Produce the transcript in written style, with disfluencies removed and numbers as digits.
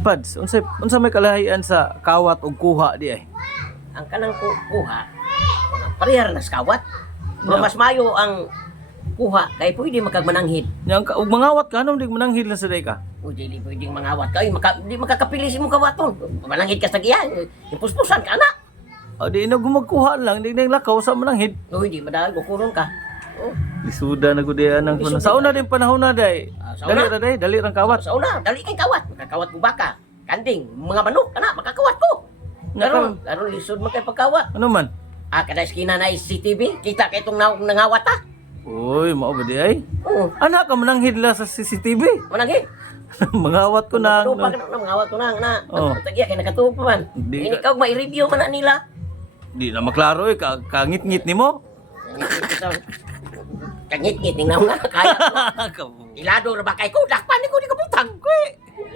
Pads, unsa may kalahian sa kawat ug kuha di ay? Ang kanang kuha, parehar na sa kawat. Pero mas mayo ang kuha, kay pwede makagmananghid. Yang ug mangawat ka anong di mananghid lang sa day ka? O di pwedeng mangawat ka, di makakapili si mong kawaton. Mananghid ka sa giyan, impuspusan ka na. O di na gumagkuha lang, di na lakaw sa mananghid. O hindi, madahal, kukulong ka. Oh, Isuda na gud ang Isuda. sa una din panahon na day. Sa Dali una? ra day, dali rang kawat. sa una, dali kay kawat. Makakawat ko baka, kanding, mga manok, kana, makakawat ko. Karon lisod man kay pagkawat. Ano man? Kada eskina na CCTV, kita kay itong nangawat ha. Uy, mao ba di ay? Oo, Anak ka mananghid la sa CCTV. mananghid. Mangawat ko na. Mangawat ko na. Oh. Tagiya kay nakatuo pa man. Di Ini ka- ka mai-review man na nila. Di na maklaro eh, kangit-ngit nimo. Kangit-ngit ning na kaya ko. Ilado ra ba kay ko, dakpan ni ko di ka butang.